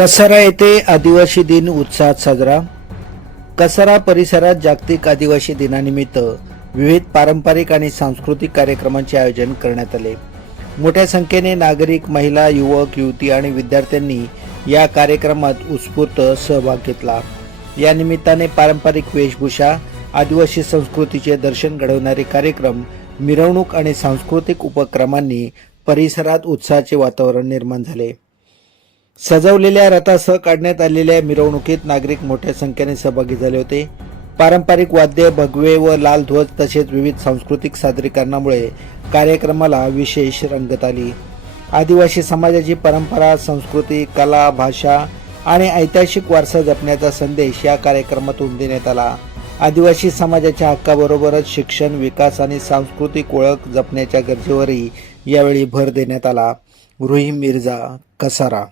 कसारा येथे आदिवासी दिन उत्साहात साजरा. कसारा परिसरात जागतिक आदिवासी दिनानिमित्त विविध पारंपरिक आणि सांस्कृतिक कार्यक्रमांचे आयोजन करण्यात आले. मोठ्या संख्येने नागरिक, महिला, युवक, युवती आणि विद्यार्थ्यांनी या कार्यक्रमात उत्स्फूर्त सहभाग घेतला. या निमित्ताने पारंपरिक वेशभूषा, आदिवासी संस्कृतीचे दर्शन घडवणारे कार्यक्रम, मिरवणूक आणि सांस्कृतिक उपक्रमांनी परिसरात उत्साहाचे वातावरण निर्माण झाले. सजवलेल्या रथासह काढण्यात आलेल्या मिरवणुकीत नागरिक मोठ्या संख्येने सहभागी झाले होते. पारंपरिक वाद्य, भगवे व लाल ध्वज तसेच विविध सांस्कृतिक सादरीकरणामुळे कार्यक्रमाला विशेष रंगत आली. आदिवासी समाजाची परंपरा, संस्कृती, कला, भाषा आणि ऐतिहासिक वारसा जपण्याचा संदेश या कार्यक्रमातून देण्यात आला. आदिवासी समाजाच्या हक्काबरोबरच शिक्षण, विकास आणि सांस्कृतिक ओळख जपण्याच्या गरजेवरही यावेळी भर देण्यात आला. रुही मिर्झा, कसारा.